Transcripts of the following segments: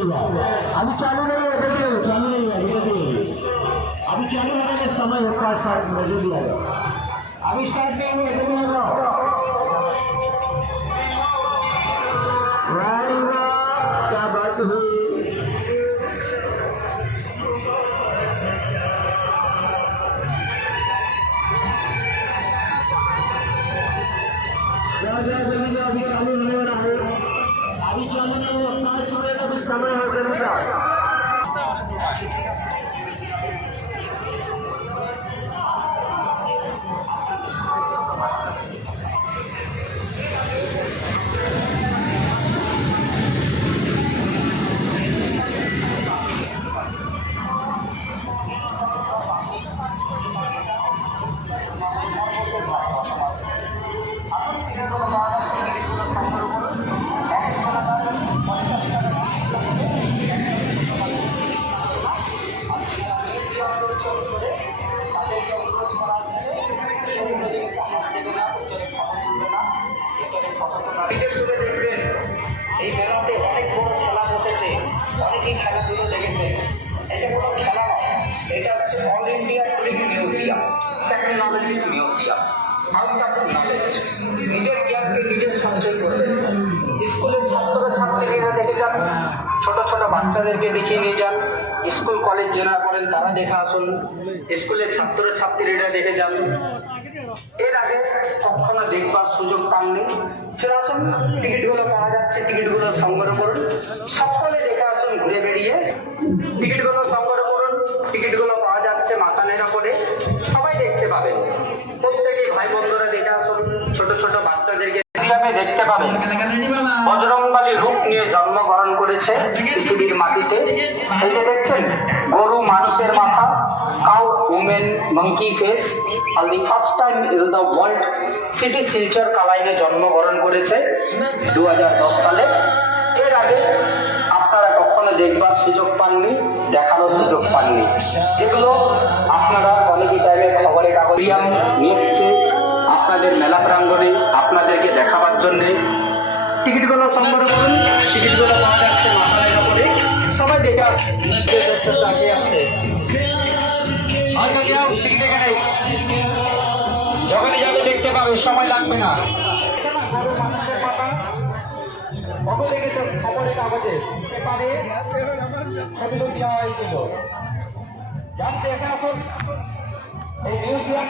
अभी चालू नहीं है, देखिए चालू नहीं है, देखिए अभी चालू होने का समय होगा, स्टार्ट मौजूद दिया जाए। अभी स्टार्ट नहीं हुआ, देखिए क्या बात हुई। अभी चालू होने वाला है, अभी चालू नहीं है, स्टार्ट होने का भी समय हो जाएगा। এই মেলাতে অনেক বড় খেলা বসেছে, অনেকেই খেলাধুলো দেখেছে। এটা কোনো খেলা নয়, এটা হচ্ছে all India trick museum, technology museum, out of knowledge. নিজের জ্ঞানকে নিজে সঞ্চয় করবেন। স্কুলের ছাত্রছাত্রীরা দেখে যান, ছোট ছোট বাচ্চাদেরকে দেখিয়ে নিয়ে যান। স্কুল কলেজ যারা করেন তারা দেখে আসুন, স্কুলের ছাত্রছাত্রীরা দেখে যান। এর আগে কখনো দেখবার সুযোগ পাননি, চলে আসুন, টিকিটগুলো পাওয়া যাচ্ছে, টিকিটগুলো সংগ্রহ করুন, সকলে দেখে আসুন। ঘুরে বেরিয়ে টিকিটগুলো সংগ্রহ করুন, টিকিটগুলো পাওয়া যাচ্ছে মাচানেরা করে, সবাই দেখতে পাবেন। প্রত্যেকেই ভাই বন্ধুরা দেখে আসুন, ছোট ছোট বাচ্চাদেরকে মিউজিয়ামে দেখতে পাবেন। বজরংবলী রূপ নিয়ে জন্মগ্রহণ করেছে পৃথিবীর মাটিতে। এই যে দেখছেন, গরু মানুষের মাথা, cow women monkey face, on the first time in the world city Silchar কালাইনে জন্মগ্রহণ করেছে 2010 সালে। এর আগে আপনারা কখনো দেখবার সুযোগ পাননি, দেখানোর সুযোগ পাননি, যেগুলো আপনারা অনেকই টাইমে খবরে কাগজে নিয়ে এসছে আপনাদের মেলা প্রাঙ্গণে আপনাদেরকে দেখাবার জন্যে। টিকিটগুলো সংগ্রহ করুন, টিকিটগুলো পাওয়া যাচ্ছে মাথায় করে, সবাই দেখে আসছে। যখনই যাবে দেখতে পাবে, সময় লাগবে না। মানুষের মাথা কত দেখেছে খবরের কাগজে, পেপারে ছবিগুলো দেওয়া হয়েছিল। জানতে এখানে আসুন, এই মিউজিয়াম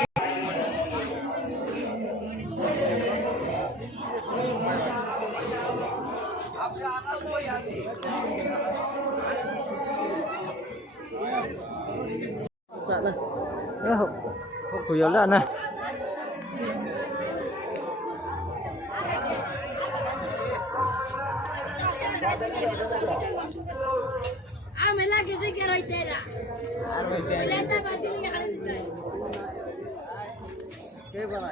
Kuya wala na. मैं लाके से क्या रोई तेरा लेता पार्टी में खड़े दिखता है के बना